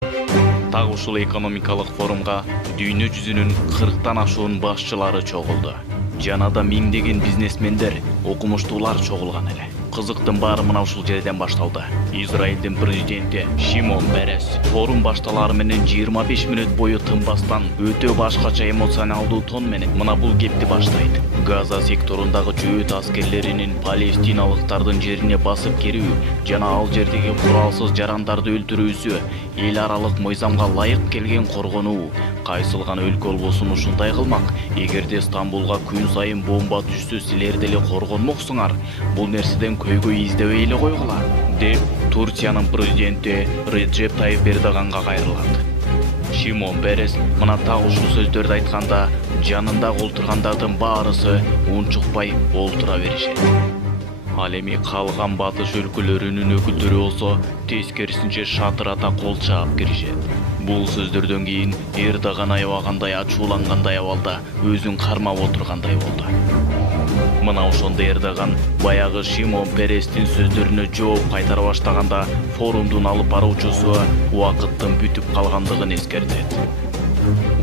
Так ушул экономикалык форумга дүйнө жүзүнүн 40тан ашуун башчылары чогулду. Жанада миңдеген бизнесмендер, окумуштуулар чогулган эле. Кызыктын баары мына ушул жерден башталды. Израилдин президенти Шимон Перес форум башталары менен 25 мүнөт бою тынбастан өтө башкача эмоционалдуу тон менен мына бул кепти баштайт. Газа секторундагы жөөт аскерлеринин палестиналыктардын жерине басып кирүү жана ал жердеги куралсыз жарандарды өлтүрүүсү эл аралык мыйзамга ылайык келген коргонуу. Кайсыл гана өлкө болбосун ушундай кылмак. Эгерде Стамбулга күн сайын бомба түшсө силер деле коргонмоксуңар. Бул нерседен көйгөй издебей эле койгула, деп Турциянын президенти Реджеп Тайып Эрдоганга кайрылат. Шимон Перес мына так ушул сөздөрдү айтканда жанындагы олтургандардын баарысы унчукпай олтура беришет. Ал эми калган батыш өлкөлөрүнүн өкүлдөрү болсо тескерисинче шатырата кол чаап киришет. Бул сөздөрдөн кийин Эрдоган аябагандай ачуулангандай абалда өзүн кармап отургандай болду. Мына ошондо Эрдоган баягы Шимон Перестин сөздөрүнө жооп кайтара баштаганда форумдун алып баруучусу убакыттын бүтүп калгандыгын эскертет.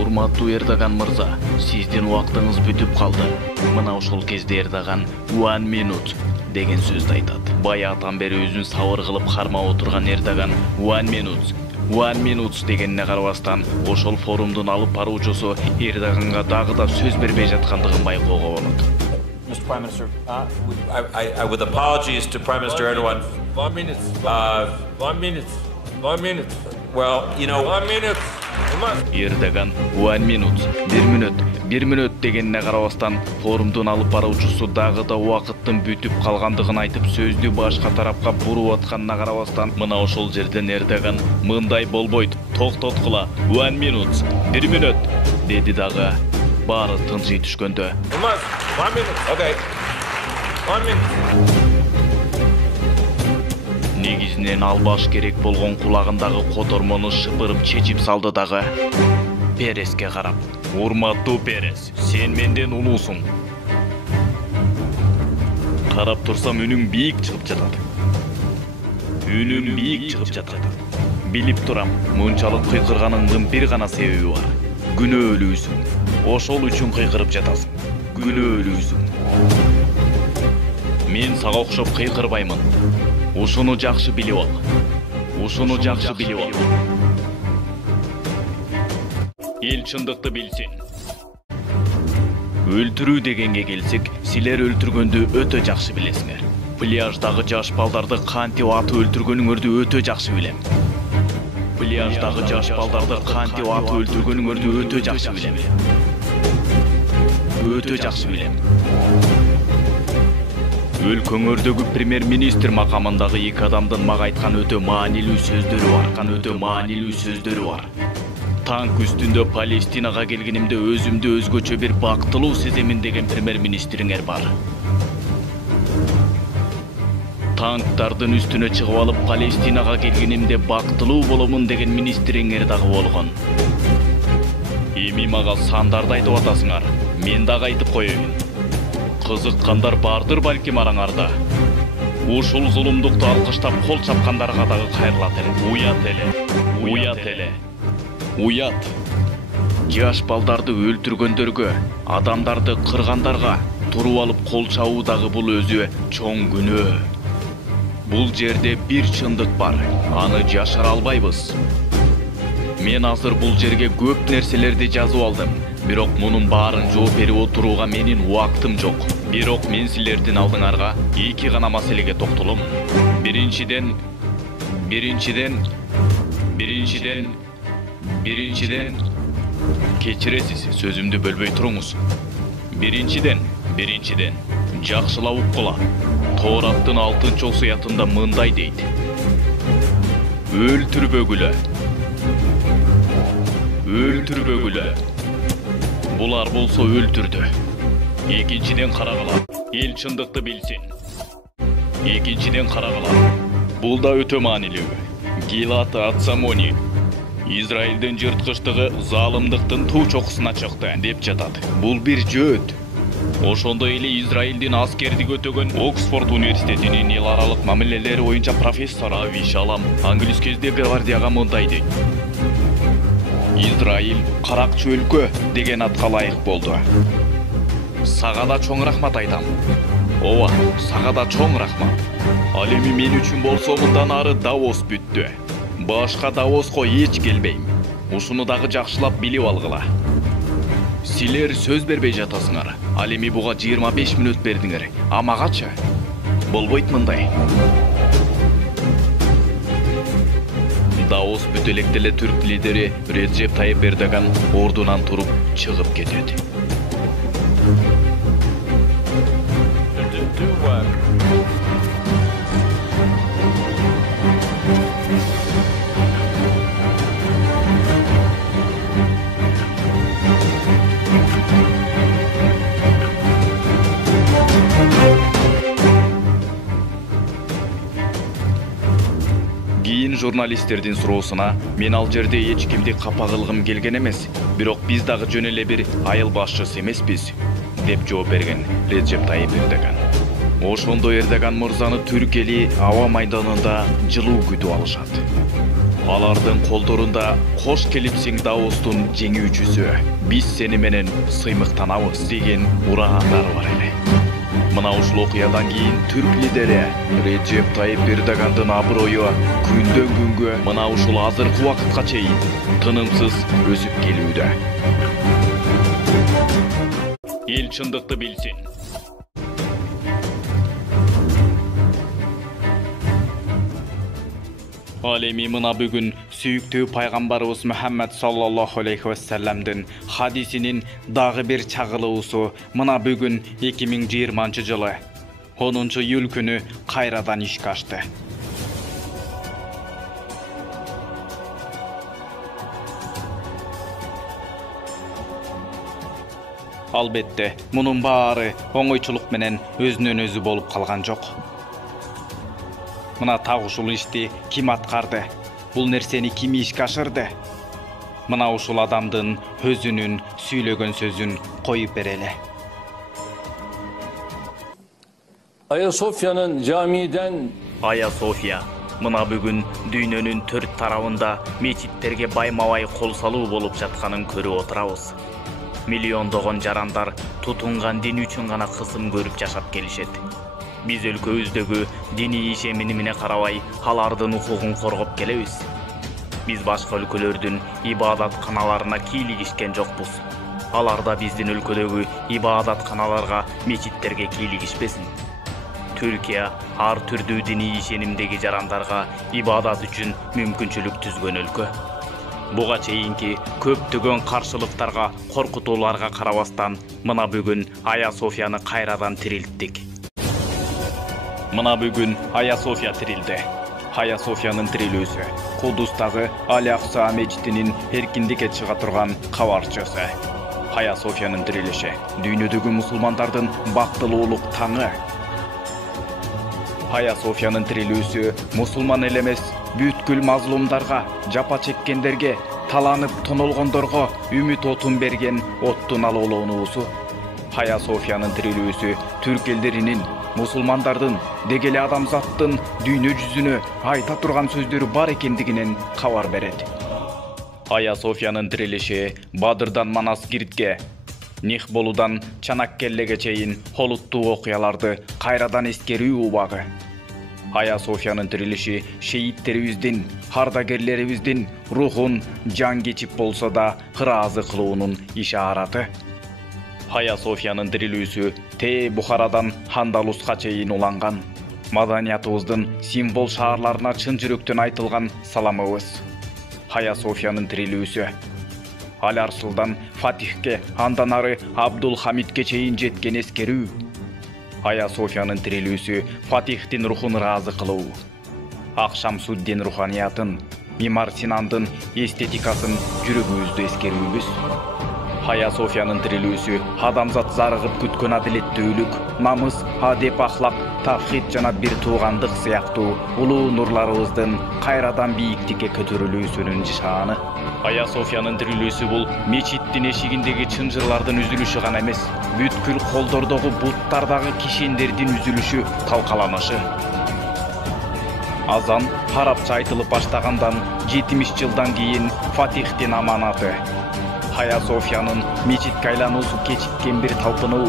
Урматтуу Эрдоган мырза, сиздин убактыңыз бүтүп калды. Мына ошол кезде Эрдоган 1 minute деген сөздү айтат. Баягыдан бери өзүн сабыр кылып кармап отурган Эрдоган 1 minute дегенине карабастан ошол форумдун алып баруучусу Эрдоганга дагы да сөз бербей жаткандыгын байкоого болот. Mr. Prime Minister, With apologies to Prime Minister Erdogan. 1 minute. 1 minute. 1 minute. Well, you know, 1 minute. Эрдоган 1 minute дегенине карабастан форумдун алып баруучусу дагы да убакыттын бүтүп калгандыгын айтып сөздү башка тарапка буруп атканына карабастан мына ошол жерден Эрдоган мындай болбойт, токтоткула, 1 minute деди дагы. Баары тынчый түшкөндө 1 minute. Okay. 1 minute. Негизинен албаш керек болгон кулагындагы котормону шыпырып чечип салды дагы. Переске карап: "Урматтуу Перес, сен менден улуусуң. Карап турсам үнүң бийик чыгып жатат. Билип турам, мынчалык кыйкырганыңдын бир гана себеби бар. Күнөөлүүсүң. Ошол үчүн кыйкырып жатасың. Күнөөлүүсүң. Мен сага окшоп кыйкырбаймын. Ушуну жакшы билип ал. Эл чындыкты билсин. Өлтүрүү дегенге келсек, силер өлтүргөндү өтө жакшы билесиңер. Пляждагы жаш балдарды кантип атып өлтүргөнүңөрдү өтө жакшы билем. Өлкөңөрдөгү премьер-министр макамындагы эки адамдын мага айткан өтө маанилүү сөздөрү бар. Танк үстүндө Палестинага келгенимде өзүмдү өзгөчө бир бактылуу сеземин деген премьер-министриңер бар. Танктардын үстүнө чыгып алып Палестинага келгенимде бактылуу боломун деген министриңер дагы болгон. Эми мага сандарды айтып атасыңар. Мен дагы айтып коеюн. Кызыккандар бардыр балким араңарда. Ушул зулумдукту алкыштап кол чапкандарга дагы кайрылат эле. Уят. Жаш балдарды өлтүргөндөргө, адамдарды кыргандарга туруп алып кол чабуу дагы бул өзү чоң күнөө. Бул жерде бир чындык бар. Аны жашыра албайбыз. Мен азыр бул жерге көп нерселерди жазып алдым. Бирок мунун баарын жооп берип отурууга менин убактым жок. Бирок мен силердин алдыңарга эки гана маселеге токтолом. Биринчиден кечиресиз, сөзүмдү бөлбөй туруңуз. Биринчиден жакшылап уккула. Тоораттын 6-осуятында мындай дейт: өлтүрбөгүлө. Булар болсо өлтүрдү. Экинчиден карагыла, эл чындыкты билсин. Бул да өтө маанилүү. Гилат Атсамони Израилдин жырткычтыгы залымдыктын туу чокусуна чыкты деп жатат. Бул бир жөөт. Ошондой эле Израилдин аскердик өтөгөн Оксфорд университетинин эл аралык мамилелер боюнча профессору Авишалам англис кезде гвардияга мындай дейт. Израиль каракчы өлкө деген атка ылайык болду. Сага да чоң рахмат айтам. Ооба, сага да чоң рахмат. Ал эми мен үчүн болсо мындан ары Давос бүттү. Башка Давоско эч келбейм. Ушуну дагы жакшылап билип алгыла. Силер сөз бербей жатасыңар. Ал эми буга 25 мүнөт бердиңер. А магачы? Болбойт мындай. Давос бүт электе эле түрк лидери Реджеп Тайып Эрдоган ордунан туруп чыгып кетет. Кийин журналисттердин суроосуна мен ал жерде эч кимди капа кылгым келген эмес, бирок биз дагы жөн эле бир айыл башчысы эмеспиз, деп жооп берген Реджеп Тайып Эрдоган. Ошондо Эрдоган мырзаны түрк эли аба майданында жылуу күтүп алышат. Алардын колдорунда кош келипсиң Давостун жеңүүчүсү, биз сени менен сыймыктанабыз деген урагандар бар эле. Мына ушул окуядан кийин түрк лидери Реджеп Тайып Эрдогандын аброю күндөн күнгө мына ушул азыркы убакытка чейин тынымсыз өсүп келүүдө. Эл чындыкты билсин. Ал эми мына бүгүн сүйүктүү пайгамбарыбыз Мухаммад саллаллаху алейхи ва салламдын хадисинин дагы бир чагылуусу мына бүгүн 2020-жылы 10-июль күнү кайрадан ишке ашты. Албетте, мунун баары оңойчулук менен өзүнөн өзү болуп калган жок. Мына так ушул ишти ким аткарды? Бул нерсени ким ишке ашырды? Мына ушул адамдын өзүнүн сүйлөгөн сөзүн коюп берели. Ayasofya'nın camiden Aya София, мына бүгүн дүйнөнүн төрт тарабында мечиттерге байма-бай кол салуу болуп жатканын көрүп отурабыз. Миллиондогон жарандар тутунган дин үчүн гана кысым көрүп жашап келишет. Биз өлкөбүздөгү диний ишенимине карабай алардын укугун коргоп келебиз. Биз башка өлкөлөрдүн ибадатканаларына кийлигишкен жокпуз. Алар да биздин өлкөдөгү ибадатканаларга, мечиттерге кийлигишпесин. Түркия ар түрдүү диний ишенимдеги жарандарга ибадат үчүн мүмкүнчүлүк түзгөн өлкө. Буга чейинки көптөгөн каршылыктарга, коркутууларга карабастан, мына бүгүн Ая Софияны кайрадан тирилттик. Мына бүгүн Ая София тирилди. Ая Софиянын тирилүүсү Кудустагы Ал-Акса мечитинин эркиндикке чыга турган кабарчысы. Ая Софиянын тирилиши дүйнөдөгү мусулмандардын бактылуулук таңы. Ая Софиянын тирилүүсү мусулман эле эмес, бүткүл мазлумдарга, жапа чеккендерге, таланып тонолгондорго үмүт отун берген оттун алоолонуусу. Ая Софиянын тирилүүсү түрк элдеринин, мусулмандардын, дегеле адамзаттын дүйнө жүзүнө айта турган сөздөрү бар экендигинен кабар берет. Ая Софиянын тирилиши Бадырдан Манаскиртке, Нихболудан Чанаккеллеге чейин олуттуу окуяларды кайрадан эскерүү убагы. Ая Софиянын тирилиши шеиттерибиздин, ардагерлерибиздин рухун жан кечип болсо да ыраазы кылуунун ишараты. Ая Софиянын тирилүүсү Те Бухарадан Андалуска чейин уланган. Маданиятыбыздын символ шаарларына чын жүрөктөн айтылган саламыбыз. Ая Софиянын тирилүүсү Ал-Арсылдан Фатихке, андан ары Абдул Хамидке чейин жеткен эскерүү. Ая Софиянын тирилүүсү Фатихтин рухун ыраазы кылуу. Акшамсуддин руханиятын, Мимар Синандын эстетикасын жүрөгүбүздө эскерүүбүз. Хая Софиянын тирилүүсү адамзат зарыгып күткөн адилеттүүлүк, намыс, адеп, ахлак, тавхид жана бир туугандык сыяктуу улуу нурларыбыздын кайрадан бийиктикке көтөрүлүүсүнүн нишаны. Хая Софиянын тирилүүсү бул мечиттин эшигиндеги чынжырлардын үзүлүшү гана эмес, бүткүл колдордогу буттардагы кишендердин үзүлүшү, талкаланышы. Азан арабча айтылып баштагандан 70 жылдан кийин Фатихтин аманаты. Хая Софиянын мечитке айлануусу кечиккен бир талпынуу.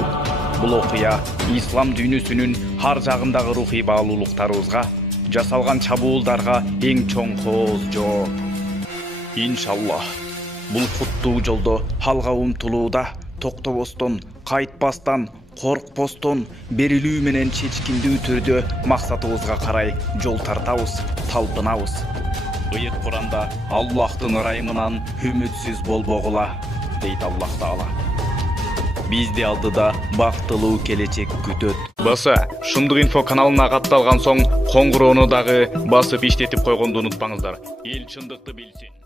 Бул окуя ислам дүйнөсүнүн ар жагындагы рухий баалуулуктарыбызга, жасалган чабуулдарга эң чоң кооз жооп. Иншаллах, бул куттуу жолдо алга умтулууда токтобостон, кайтпастан, коркпостон, берилүү менен чечкиндүү түрдө максатыбызга карай жол тартабыз, талпынабыз. Быйык Куранда Аллахтын ырайымынан үмүтсүз болбогула, дейт Аллах Таала. Бизди алдыда бактылуу келечек күтөт. Баса, Шындык инфо каналына катталган соң коңгуроону дагы басып иштетип койгонду унутпаңыздар. Эл чындыкты билсин.